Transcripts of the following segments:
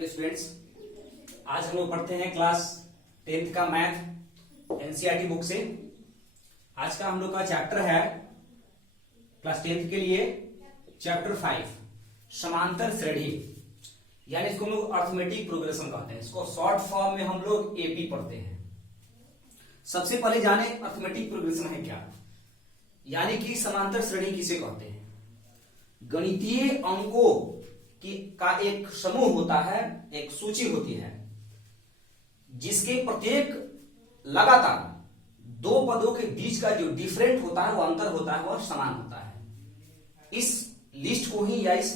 Hello students, आज हम लोग पढ़ते हैं क्लास 10th का मैथ एनसीईआरटी बुक से। आज का हम लोग का चैप्टर है क्लास 10th के लिए चैप्टर 5 समांतर श्रेणी, यानी इसको हम लोग अर्थमेटिक प्रोग्रेशन कहते हैं। इसको शॉर्ट फॉर्म में हम लोग एपी पढ़ते हैं। सबसे पहले जाने अर्थमेटिक प्रोग्रेशन है क्या, यानी कि समांतर श्रेणी किसे कहते हैं। गणितीय अंकों का एक समूह होता है, एक सूची होती है, जिसके प्रत्येक लगातार दो पदों के बीच का जो डिफरेंट होता है, वो अंतर होता है, वह समान होता है। इस लिस्ट को ही या इस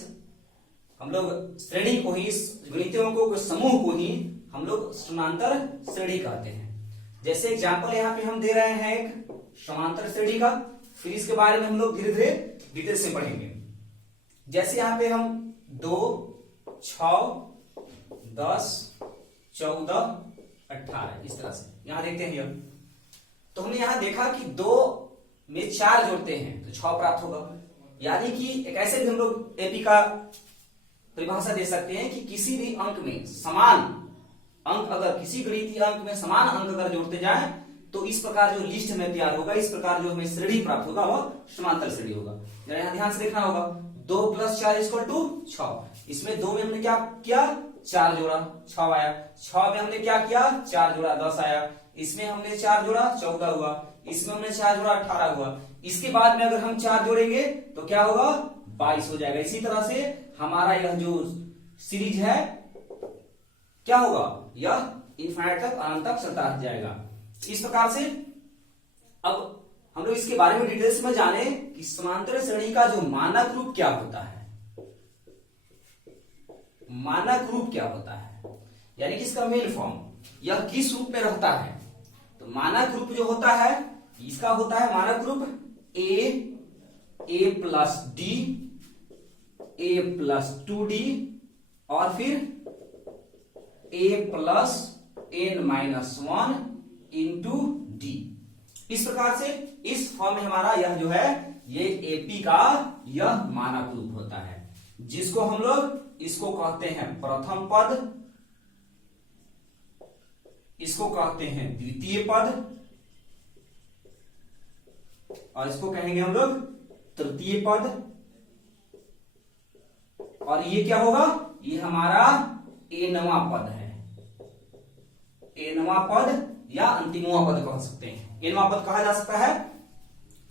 हम लोग श्रेणी को ही, इस गणितीय अंकों के समूह को ही हम लोग समांतर श्रेणी कहते हैं। जैसे एग्जाम्पल यहाँ पे हम दे रहे हैं एक समांतर श्रेणी का, फिर इसके बारे में हम लोग धीरे धीरे डिटेल से पढ़ेंगे। जैसे यहाँ पे हम 2, 6, 10, 14, 18 इस तरह से यहां देखते हैं। तो हमने यहां देखा कि 2 में 4 जोड़ते हैं तो 6 प्राप्त होगा। यानी कि एक ऐसे भी हम लोग एपी का परिभाषा दे सकते हैं कि किसी भी अंक में समान अंक, अगर किसी गणितीय अंक में समान अंक अगर जोड़ते जाएं तो इस प्रकार जो लिस्ट हमें तैयार होगा, इस प्रकार जो हमें श्रेणी प्राप्त होगा वह समांतर श्रेणी होगा। जरा यहां ध्यान से देखना होगा, 2 + 4 = 6। इसमें 2 में हमने क्या किया, 4 जोड़ा, 6 आया। 6 में हमने क्या किया, 4 जोड़ा, 10 आया। इसमें हमने 4 जोड़ा, 14 हुआ। इसमें हमने 4 जोड़ा, 18 हुआ। इसके बाद में अगर हम 4 जोड़ेंगे तो क्या होगा, 22 हो जाएगा। इसी तरह से हमारा यह जो सीरीज है क्या होगा, यह इनफाइनाइट तक, अनंत तक चलता जाएगा। इस प्रकार से अब हम लोग इसके बारे में डिटेल्स में जाने कि समांतर श्रेणी का जो मानक रूप क्या होता है। मानक रूप क्या होता है, यानी कि इसका मेन फॉर्म, यह किस रूप में रहता है। तो मानक रूप जो होता है, इसका होता है मानक रूप a + d, a + 2d और फिर a + n - 1 × d। इस प्रकार से इस फॉर्म में हमारा यह जो है, ये एपी का यह मानक रूप होता है, जिसको हम लोग इसको कहते हैं प्रथम पद, इसको कहते हैं द्वितीय पद और इसको कहेंगे हम लोग तृतीय पद। और ये क्या होगा, ये हमारा एनवां पद है। एनवां पद या अंतिमवां पद कह सकते हैं, एनवां पद कहा जा सकता है।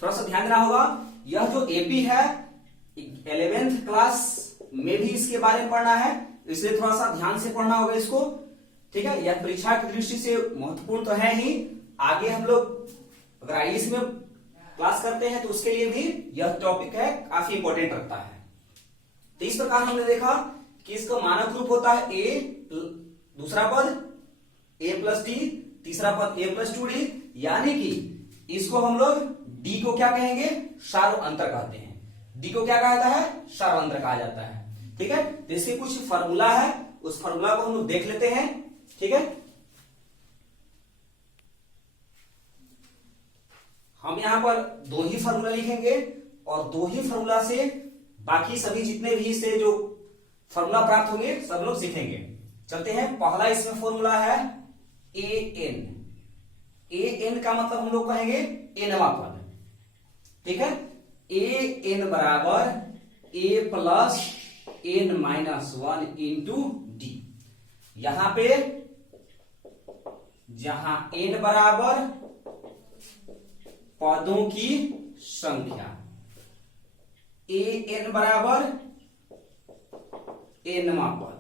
थोड़ा सा ध्यान देना होगा, यह जो एपी है 11th क्लास में भी इसके बारे में पढ़ना है, इसलिए थोड़ा सा ध्यान से पढ़ना होगा इसको, ठीक है। यह परीक्षा की दृष्टि से महत्वपूर्ण तो है ही, आगे हम लोग अगर आईएएस में क्लास करते हैं तो उसके लिए भी यह टॉपिक है, काफी इंपॉर्टेंट रखता है। तो इस प्रकार हमने देखा कि इसका मानक रूप होता है a, दूसरा पद a + d, तीसरा पद a + 2d, यानी कि इसको हम लोग d को क्या कहेंगे, सार्व अंतर कहते हैं। d को क्या कहता है, सार्व अंतर कहा जाता है, ठीक है। तो इसके कुछ फार्मूला है, उस फार्मूला को हम लोग देख लेते हैं, ठीक है। हम यहां पर 2 ही फार्मूला लिखेंगे और 2 ही फार्मूला से बाकी सभी जितने भी इससे जो फार्मूला प्राप्त होंगे सब लोग सीखेंगे। चलते हैं, पहला इसमें फॉर्मूला है an। an का मतलब हम लोग कहेंगे एनवां पद, ठीक है। an बराबर a + n - 1 × d। यहां पे जहां n बराबर पदों की संख्या, an बराबर nवां पद,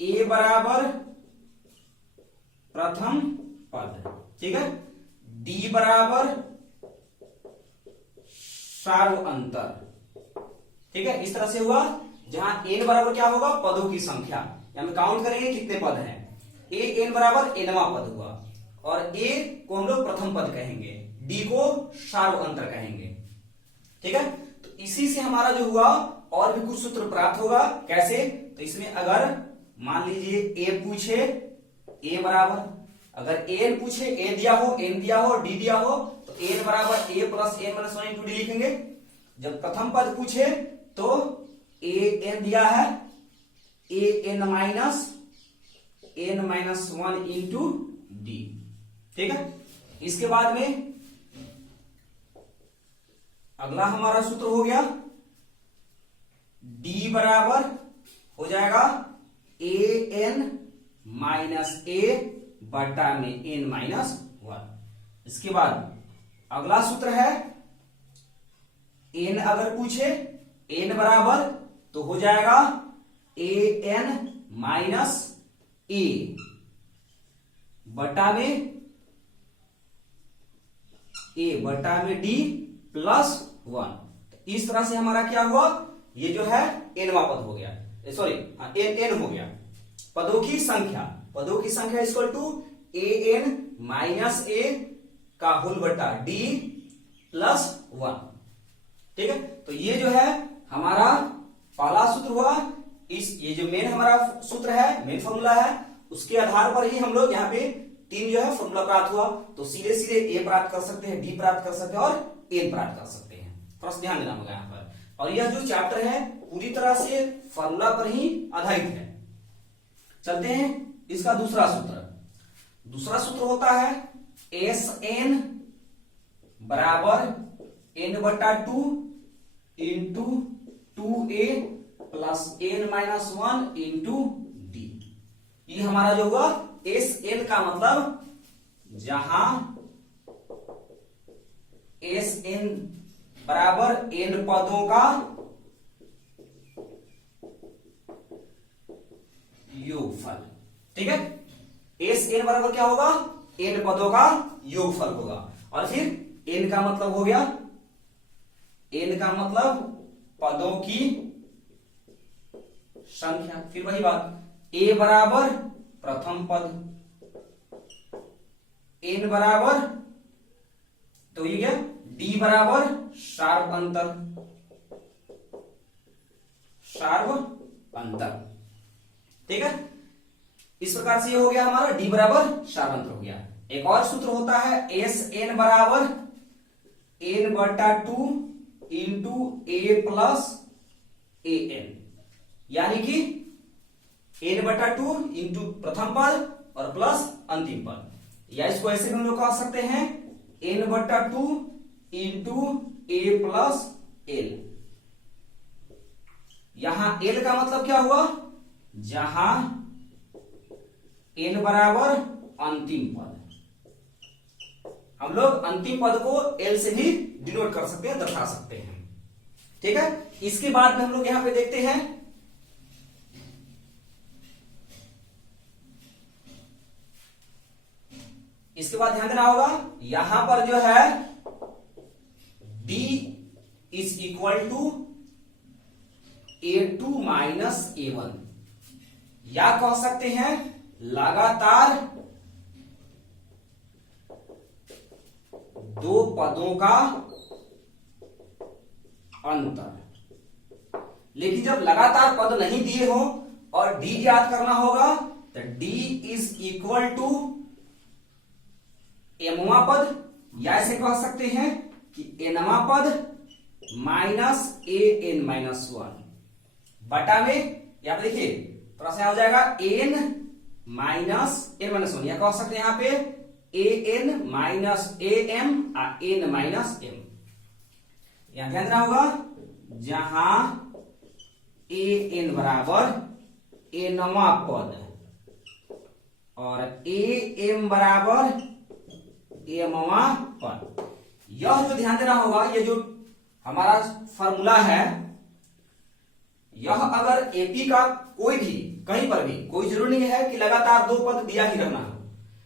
a बराबर प्रथम पद, ठीक है। d बराबर सार्व अंतर, ठीक है। इस तरह से हुआ, जहां n बराबर क्या होगा, पदों की संख्या, हम काउंट करेंगे कितने पद हैं। an बराबर nवां पद हुआ और a को हम लोग प्रथम पद कहेंगे, d को सार्व अंतर कहेंगे, ठीक है। तो इसी से हमारा जो हुआ और भी कुछ सूत्र प्राप्त होगा। कैसे, तो इसमें अगर मान लीजिए a पूछे, a बराबर, अगर an पूछे, a दिया हो, n दिया हो, d दिया हो, तो n बराबर a + n - 1 × d लिखेंगे। जब प्रथम पद पूछे तो a n दिया है, a n - n minus 1 into D. ठीक है, इसके बाद में अगला हमारा सूत्र हो गया d बराबर हो जाएगा ए एन माइनस ए बटा में n माइनस 1। इसके बाद अगला सूत्र है n अगर पूछे n बराबर तो हो जाएगा ए एन माइनस ए बटा में डी प्लस 1। इस तरह से हमारा क्या हुआ, ये जो है एनवा पद हो गया, सॉरी एन हो गया। पदों की संख्या equal to A N minus A का होल बटा डी प्लस 1। ठीक है, तो ये जो है हमारा पहला सूत्र हुआ। ये जो मेन हमारा सूत्र है, मेन फॉर्मूला है, उसके आधार पर ही हम लोग यहाँ पे 3 जो है फॉर्मूला प्राप्त हुआ। तो सीधे सीधे ए प्राप्त कर सकते हैं, डी प्राप्त कर सकते हैं और एन प्राप्त कर सकते हैं। थोड़ा सा ध्यान देना होगा यहाँ पर। और यह जो चैप्टर है पूरी तरह से फॉर्मूला पर ही आधारित है। चलते हैं इसका दूसरा सूत्र होता है एस एन बराबर एन बटा 2 into 2a plus n minus 1 into डी। ये हमारा जो हुआ एस एन का मतलब जहां एस एन बराबर एन पदों का योगफल। ठीक है, एस एन बराबर क्या होगा, एन पदों का योगफल होगा। और फिर एन का मतलब हो गया, एन का मतलब पदों की संख्या। फिर वही बात, ए बराबर प्रथम पद, एन बराबर तो ये क्या, डी बराबर शार्प अंतर। ठीक है, इस प्रकार से ये हो गया हमारा डी बराबर शार्प अंतर हो गया। एक और सूत्र होता है एस एन बराबर एन बटा 2 into A plus A N, यानी कि एन बटा 2 इंटू प्रथम पद और प्लस अंतिम पद। या इसको ऐसे भी हम लोग कह सकते हैं एन बटा 2 इंटू ए प्लस एल। यहां एल का मतलब क्या हुआ, जहां एन बराबर अंतिम पद, हम लोग अंतिम पद को एल से भी डिनोट कर सकते हैं, दर्शा सकते हैं। ठीक है, इसके बाद में हम लोग यहां पे देखते हैं इसके बाद ध्यान देना होगा, यहां पर जो है d is equal to a2 minus a1, या कह सकते हैं लगातार दो पदों का अंतर। लेकिन जब लगातार पद नहीं दिए हो और d याद करना होगा तो d इज इक्वल टू एमवा पद, या ऐसे कह सकते हैं कि एनवा पद माइनस ए एन माइनस 1 बटा में, यहां पे देखिए थोड़ा सा हो जाएगा एन माइनस 1, या कह सकते हैं यहां पे A N minus A M N minus M. यहां ध्यान देना होगा, जहां ए एन बराबर एनवा पद और ए एम बराबर एमवा पद। यह जो ध्यान देना होगा, ये जो हमारा फॉर्मूला है, यह अगर एपी का कोई भी कहीं पर भी, कोई जरूरी नहीं है कि लगातार दो पद दिया ही रहना हो,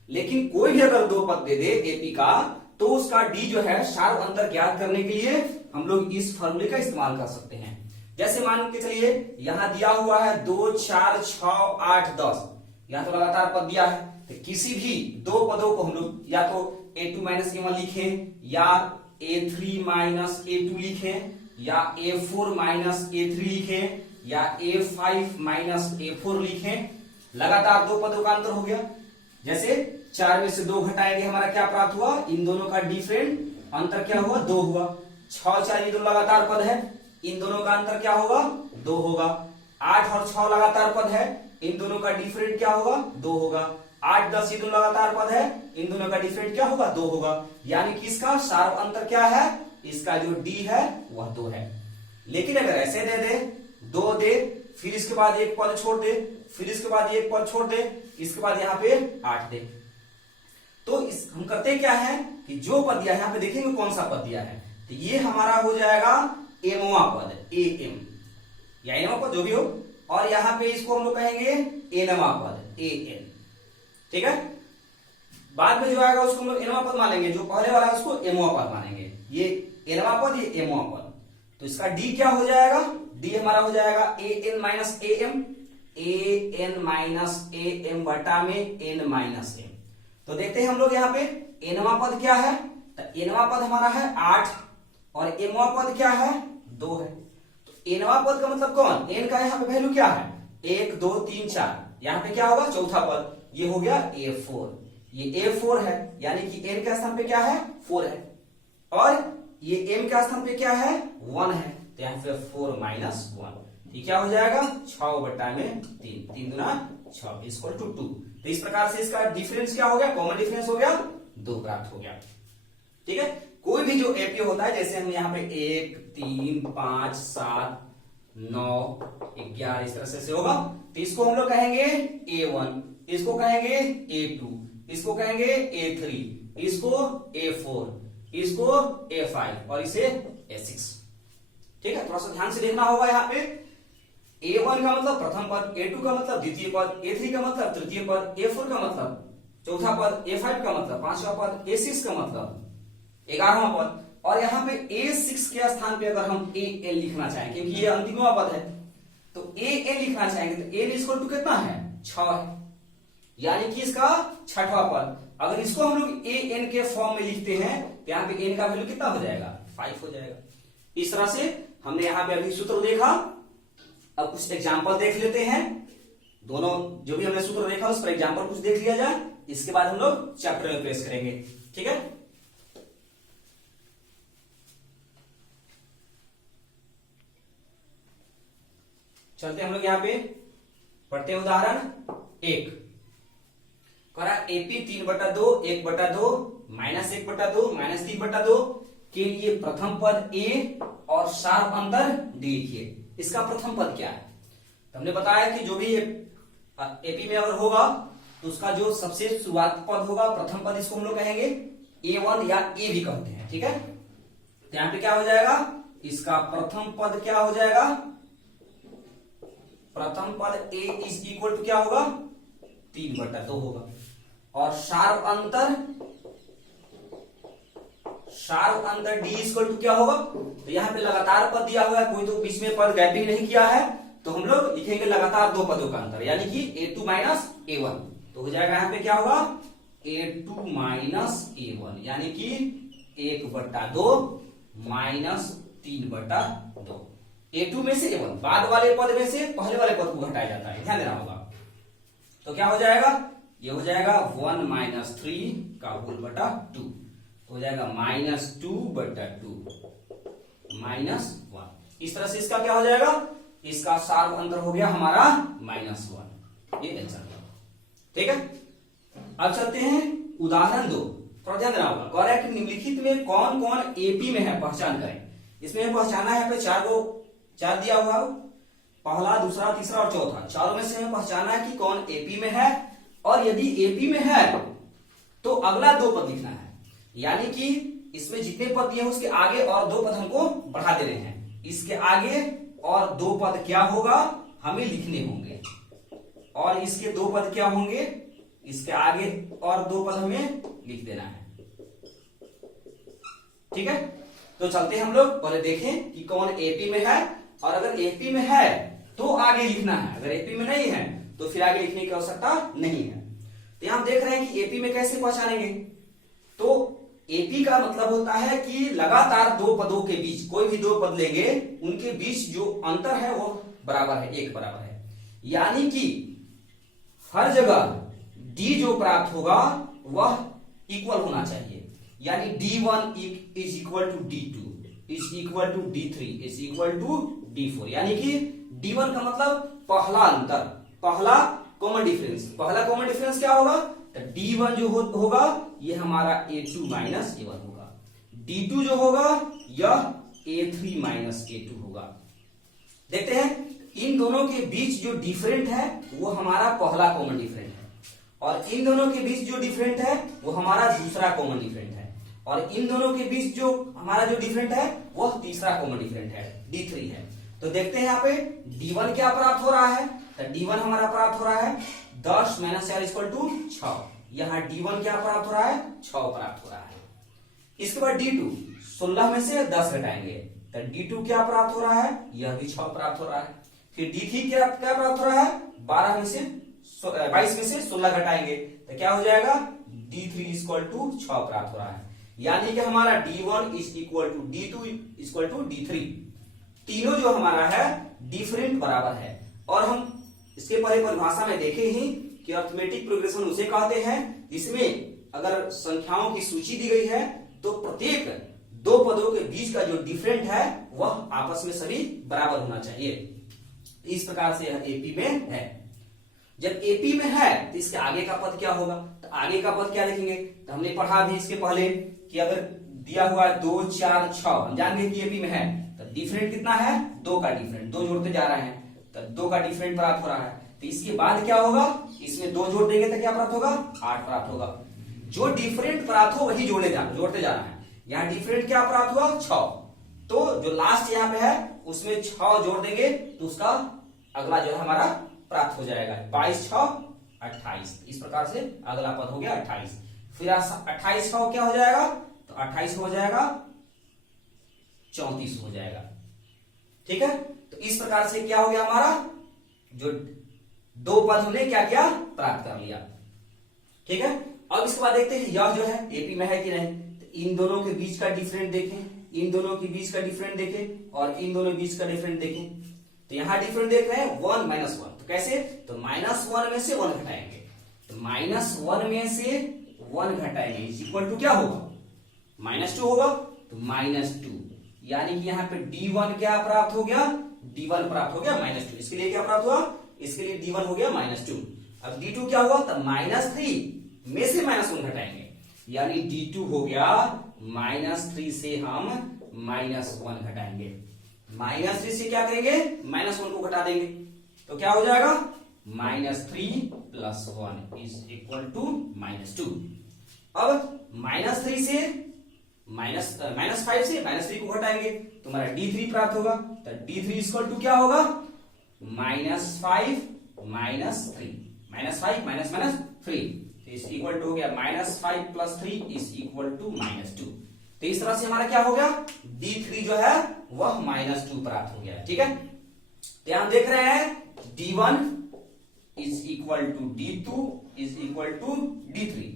लेकिन कोई भी अगर दो पद दे दे एपी का, तो उसका डी जो है शार्प अंतर ज्ञात करने के लिए हम लोग इस फॉर्मूले का इस्तेमाल कर सकते हैं। जैसे मान के चलिए यहां दिया हुआ है 2 4 6 8 10, यहां तो लगातार पद दिया है, तो किसी भी दो पदों को हम लोग या तो a2 माइनस a1 लिखें, या a3 माइनस a2 लिखें, या a4 माइनस a3 लिखें, या a5 माइनस a4 लिखें। लगातार दो पदों का अंतर हो गया। जैसे 4 में से 2 घटाएंगे, हमारा क्या प्राप्त हुआ, इन दोनों का डिफरेंट अंतर क्या हुआ, 2 हुआ। 6 4 ये दोनों लगातार पद है, इन दोनों का अंतर क्या होगा, 2 होगा। 8 और 6 लगातार पद है, इन दोनों का डिफरेंट क्या होगा? 2 होगा। 8 10 ये दोनों लगातार पद है, इन दोनों का डिफरेंट क्या होगा? 2 होगा। यानी कि इसका शार्प अंतर क्या है? इसका जो डी है वह 2 है। लेकिन अगर ऐसे दे दे, 2 दे, फिर इसके बाद एक पद छोड़ दे, फिर इसके बाद एक पद छोड़ दे, इसके बाद यहाँ पे 8 दे, तो हम करते क्या है कि जो पद दिया है यहाँ पे देखेंगे कौन सा पद दिया है, तो ये हमारा हो जाएगा एमवा पद, ए एम या एनवा पद जो भी हो, और यहाँ पे इसको हम लोग कहेंगे एनवा पद, ए एन। ठीक है, बाद में जो आएगा उसको हम लोग एनवा पद मानेंगे, जो पहले वाला है उसको एमवा पद मानेंगे। ये एनवा पद, ये एमवा पद, तो इसका डी क्या हो जाएगा? डी हमारा हो जाएगा A N minus A M, A N minus A M बटा में एन माइनस एम। तो देखते हैं हम लोग यहाँ पे एनवा पद क्या है, तो एनवा पद हमारा है 8 और एमवा पद क्या है? 2 है। तो एनवा पद का मतलब कौन? एन का यहाँ पे वैल्यू क्या है? 1 2 3 4, यहाँ पे क्या होगा? चौथा पद, ये हो गया A4, ये A4 है, यानी कि n के स्थान पे क्या है? 4 है, और ये m के स्थान पे क्या है? 1 है, तो यहाँ पे 4 माइनस 1, ये क्या हो जाएगा? 6 बटा में 3, 3 गुना 6 इक्वल टू 2। तो इस प्रकार से इसका डिफरेंस क्या हो गया? कॉमन डिफरेंस हो गया 2 प्राप्त हो गया। ठीक है, कोई भी जो एपी होता है, जैसे हम यहाँ पे 1 3 5 7 9 11 इस तरह से होगा, तो इसको हम लोग कहेंगे A1, इसको कहेंगे A2, इसको कहेंगे A3, इसको A4, इसको A5 और इसे A6। ठीक है, थोड़ा सा ध्यान से देखना होगा। यहाँ पे A1 का मतलब प्रथम पद, A2 का मतलब द्वितीय पद, A3 का मतलब तृतीय पद, A4 का मतलब चौथा पद, A5 का मतलब पांचवा पद, A6 का मतलब 11वां पद, और यहाँ पे A6 के स्थान पे अगर हम AL लिखना चाहें, क्योंकि ये अंतिमवा पद है, तो AL लिखना चाहेंगे तो L इक्वल टू कितना है? 6 है, यानी कि इसका छठवां पद। अगर इसको हम लोग AN के फॉर्म में लिखते हैं तो यहाँ पे N का वैल्यू कितना हो जाएगा? 5 हो जाएगा। इस तरह से हमने यहाँ पे अभी सूत्र देखा, अब कुछ एग्जाम्पल देख लेते हैं। दोनों जो भी हमने सूत्र देखा उस पर एग्जाम्पल कुछ देख लिया जाए, इसके बाद हम लोग चैप्टर में प्लेस करेंगे। ठीक है, चलते हम लोग यहाँ पे पढ़ते हैं उदाहरण 1। करा एपी 3/2 1/2 -1/2 -3/2 के लिए प्रथम पद ए और शार्प अंतर डी लिखिए। इसका प्रथम पद क्या है? तो हमने बताया कि जो भी एपी में अगर होगा तो उसका जो सबसे शुरुआत पद होगा, प्रथम पद, इसको हम लोग कहेंगे A1 या ए भी कहते हैं। ठीक है, तो यहाँ पे क्या हो जाएगा? इसका प्रथम पद क्या हो जाएगा? प्रथम पद A इज इक्वल टू क्या होगा? 3/2 होगा, और शार्प अंतर D इक्वल टू क्या होगा? तो यहाँ पे लगातार पद दिया हुआ है, कोई तो बीच में पद गैपिंग नहीं किया है, तो हम लोग लिखेंगे लगातार 2 पदों का अंतर, यानी कि A2 माइनस A1। तो हो जाएगा यहाँ पे क्या होगा? A2 माइनस A1, यानी कि 1/2 माइनस 3/2। A2 में से A1, बाद वाले पद में से पहले वाले पद को घटाया जाता है, ध्यान देना होगा। तो क्या हो जाएगा? ये हो जाएगा 1 माइनस 3 का होल बटा 2, तो हो जाएगा -2/2 -1। इस तरह से इसका क्या हो जाएगा? इसका शार्प अंतर हो गया हमारा -1, ये आंसर। ठीक है, अब चलते हैं उदाहरण 2। थोड़ा ध्यान देना होगा। कह रहा है कि निम्नलिखित में कौन कौन एपी में है, पहचान करें। इसमें पहचाना है यहाँ पे 4 दिया हुआ, पहला, दूसरा, तीसरा और चौथा, चारों में से हमें पहचाना है कि कौन एपी में है, और यदि एपी में है तो अगला 2 पद लिखना है, यानी कि इसमें जितने पद दिए हैं उसके आगे और 2 पद हमको बढ़ा दे रहे हैं। इसके आगे और 2 पद क्या होगा? हमें लिखने होंगे, और इसके 2 पद क्या होंगे? इसके आगे और 2 पद हमें लिख देना है। ठीक है, तो चलते हम लोग पहले देखें कि कौन एपी में है, और अगर एपी में है तो आगे लिखना है, अगर एपी में नहीं है तो फिर आगे लिखने की आवश्यकता नहीं है। तो यहां हम देख रहे हैं कि एपी में कैसे पहचानेंगे। तो एपी का मतलब होता है कि लगातार 2 पदों के बीच, कोई भी 2 पद लेंगे उनके बीच जो अंतर है वो बराबर है, 1 बराबर है, यानी कि हर जगह डी जो प्राप्त होगा वह इक्वल होना चाहिए, यानी D1 is equal to D2 is equal to D3 is equal to D4, यानी कि D1 का मतलब पहला अंतर, पहला कॉमन डिफरेंस, पहला कॉमन डिफरेंस क्या होगा, तो D1 जो होगा ये हमारा A2 माइनस A1 होगा, D2 जो होगा यह A3 माइनस A2 होगा। देखते हैं इन दोनों के बीच जो डिफरेंट है वो हमारा पहला कॉमन डिफरेंट है, और इन दोनों के बीच जो डिफरेंट है वो हमारा दूसरा कॉमन डिफरेंट है, और इन दोनों के बीच जो हमारा जो डिफरेंट है वह तीसरा कॉमन डिफरेंट है, D3 है। तो देखते हैं यहाँ पे D1 क्या प्राप्त हो रहा है, तो D1 हमारा प्राप्त हो रहा है 10 माइनस 4 इक्वल टू 6। यहाँ D1 क्या प्राप्त हो रहा है, 6 प्राप्त हो रहा है। इसके बाद D2 16 में से 10 घटाएंगे, तो D2 क्या प्राप्त हो रहा है, यह भी 6 प्राप्त हो रहा है। फिर D3 क्या प्राप्त हो रहा है, 22 में से 16 घटाएंगे, तो क्या हो जाएगा, D3 इक्वल टू 6 प्राप्त हो रहा है। यानी कि हमारा D1 is equal to D2 equal to D3, तीनों जो हमारा है डिफरेंट बराबर है। और हम इसके पहले परिभाषा में देखे ही कि अर्थमेटिक प्रोग्रेशन उसे कहते हैं जिसमें अगर संख्याओं की सूची दी गई है तो प्रत्येक दो पदों के बीच का जो डिफरेंट है वह आपस में सभी बराबर होना चाहिए। इस प्रकार से यह एपी में है। जब एपी में है तो इसके आगे का पद क्या होगा, तो आगे का पद क्या लिखेंगे, तो हमने पढ़ा भी इसके पहले कि अगर दिया हुआ है 2 4 6, हम जान गए कि एपी में है तो डिफरेंट कितना है, 2 का डिफरेंट, 2 जोड़ते जा रहे हैं तो 2 का डिफरेंट प्राप्त हो रहा है। तो इसके बाद क्या होगा, इसमें 2 जोड़ देंगे तो क्या प्राप्त होगा, 8 प्राप्त होगा। जो डिफरेंट प्राप्त हो वही जोड़ते जा रहा है। यहाँ डिफरेंट क्या प्राप्त हुआ, 6, तो जो लास्ट यहाँ पे है उसमें 6 जोड़ देंगे तो उसका अगला जो है हमारा प्राप्त हो जाएगा 22 6 28। इस प्रकार से अगला पद हो गया 28। फिर 28 का क्या हो जाएगा, तो 28 हो जाएगा 34 हो जाएगा। ठीक है, तो इस प्रकार से क्या हो गया, हमारा जो 2 पद हमने क्या किया, प्राप्त कर लिया। ठीक है, अब इसके बाद देखते हैं यह जो है एपी में है कि नहीं। तो इन दोनों के बीच का डिफरेंट देखें, इन दोनों के बीच का डिफरेंट देखें और इन दोनों बीच का डिफरेंट देखें। तो यहां डिफरेंट देख रहे हैं 1 -1, तो कैसे, तो -1 में से 1 घटाएंगे, तो -1 में से 1 घटाएंगे इक्वल टू क्या होगा, -2 होगा, तो -2। यानी कि यहाँ पे D1 क्या प्राप्त हो गया, D1 प्राप्त हो गया -2। इसके लिए क्या प्राप्त हुआ, इसके लिए D1 हो गया -2। अब D2 क्या हुआ, तो -3 में से -1 घटाएंगे, यानी D2 हो गया -3 से हम -1 घटाएंगे। -3 से क्या करेंगे, -1 को घटा देंगे, तो क्या हो जाएगा, -3 + 1 इज इक्वल टू -2। अब -3 से -5 से -3 को घटाएंगे तो हमारा D3 प्राप्त होगा, तो D3 इक्वल टू क्या होगा, -5 -3 -3 इज इक्वल टू हो गया -5 + 3 इज इक्वल टू -2। तो इस तरह से हमारा क्या हो गया, D3 जो है वह -2 प्राप्त हो गया। ठीक है, तो यहां देख रहे हैं D1 is equal to D2 is equal to D3,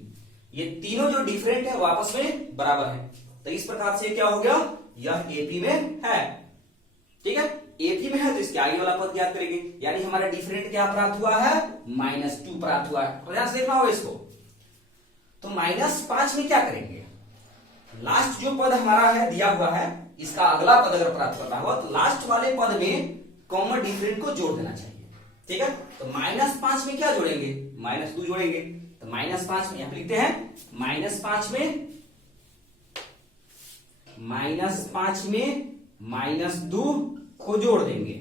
ये तीनों जो डिफरेंट है वो आपस में बराबर है। तो इस प्रकार से क्या हो गया, यह एपी में है। ठीक है, एपी में है तो इसके आगे वाला पद ज्ञात करेंगे, यानी हमारा डिफरेंट क्या प्राप्त हुआ है, -2 प्राप्त हुआ है। तो ध्यान से देखना होगा इसको। तो -5 में क्या करेंगे, लास्ट जो पद हमारा है दिया हुआ है इसका अगला पद अगर प्राप्त करना हुआ तो लास्ट वाले पद में कॉमन डिफरेंट को जोड़ देना चाहिए। ठीक है, तो -5 में क्या जोड़ेंगे, -2 जोड़ेंगे, तो -5 में यहां लिखते हैं -5 में -2 को जोड़ देंगे।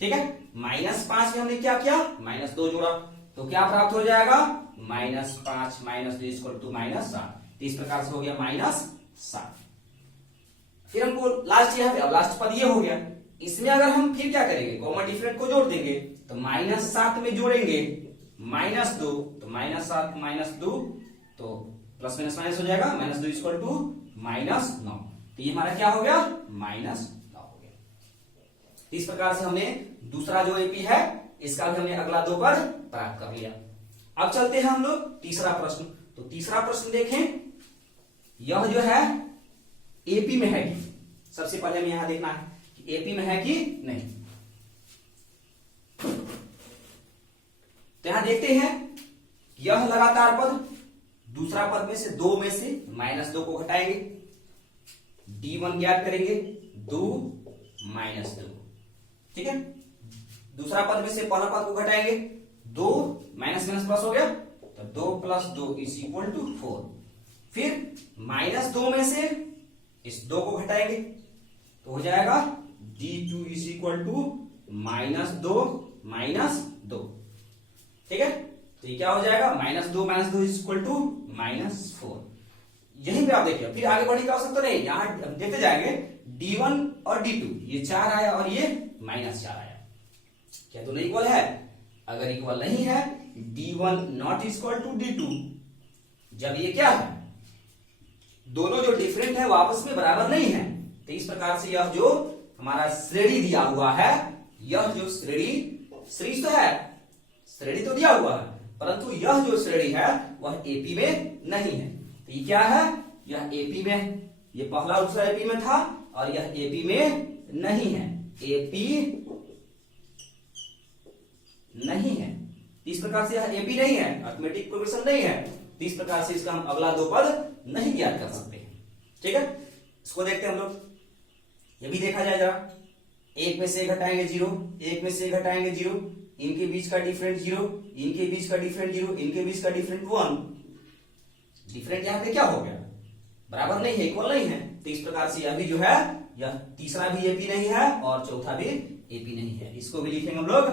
ठीक है, -5 में हमने क्या किया, -2 जोड़ा, तो क्या प्राप्त हो जाएगा, -5 -2 इक्वल टू -7। इस प्रकार से हो गया -7। फिर हमको लास्ट यहां पे, अब लास्ट पद ये हो गया, इसमें अगर हम फिर क्या करेंगे, कॉमन डिफरेंट को जोड़ देंगे, तो -7 में जोड़ेंगे -2, तो -7 -2 तो प्लस माइनस माइनस हो जाएगा, -2 इक्वल टू -9। तो ये हमारा क्या हो गया, -9 हो गया। इस प्रकार से हमने दूसरा जो एपी है इसका भी हमने अगला 2 पद प्राप्त कर लिया। अब चलते हैं हम लोग तीसरा प्रश्न। तो तीसरा प्रश्न देखें, यह जो है एपी में है कि, सबसे पहले हमें यहां देखना है कि एपी में है कि नहीं। तो यहां देखते हैं यह लगातार पद, दूसरा पद में से 2 में से -2 को घटाएंगे, D1 ज्ञात करेंगे, 2 -2। ठीक है, दूसरा पद में से पहला पद को घटाएंगे, 2 माइनस माइनस प्लस हो गया, तो 2 प्लस 2 इज इक्वल टू 4। फिर माइनस 2 में से इस 2 को घटाएंगे तो हो जाएगा d2 इज इक्वल टू -2 ठीक है। तो ये क्या हो जाएगा, -2 इज इक्वल टू -4। यहीं पे आप देखिए, फिर आगे बढ़ने की आवश्यकता नहीं, यहां देखते जाएंगे d1 और d2, ये 4 आया और ये -4 आया, क्या दोनों इक्वल है? अगर इक्वल नहीं है, d1 not equal to d2, जब ये क्या है, दोनों जो डिफरेंट है वो आपस में बराबर नहीं है, तो इस प्रकार से यह जो हमारा श्रेणी दिया हुआ है, यह जो श्रेणी तो है, श्रेणी तो दिया हुआ है, परंतु यह जो श्रेणी है वह एपी में नहीं है। तो ये क्या है, यह एपी में, ये पहला दूसरा एपी में था और यह एपी में नहीं है, एपी नहीं है। इस प्रकार से यह एपी नहीं है, अरिथमेटिक प्रोग्रेशन नहीं है, तो इस प्रकार से इसका हम अगला 2 पद नहीं ज्ञात कर सकते हैं। ठीक है, इसको देखते हैं हम लोग। ये भी देखा जाए जरा, 1 में से 1 घटाएंगे 0, 1 में से 1 घटाएंगे 0, इनके बीच का डिफरेंट 0, इनके बीच का डिफरेंट 0, इनके बीच का डिफरेंट 1। डिफरेंट यहां पे क्या हो गया, बराबर नहीं है, इक्वल नहीं है, तो इस प्रकार से यह भी जो है, यह तीसरा भी एपी नहीं है और चौथा भी एपी नहीं है, इसको भी लिखेंगे हम लोग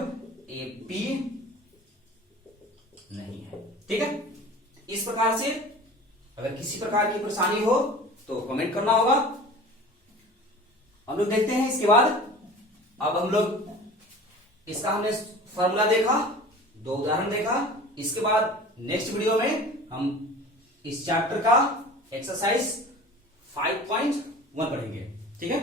एपी नहीं है। ठीक है, इस प्रकार से अगर किसी प्रकार की परेशानी हो तो कमेंट करना होगा। हम लोग देखते हैं इसके बाद, अब हम लोग इसका हमने फॉर्मूला देखा, 2 उदाहरण देखा, इसके बाद नेक्स्ट वीडियो में हम इस चैप्टर का एक्सरसाइज 5.1 पढ़ेंगे। ठीक है।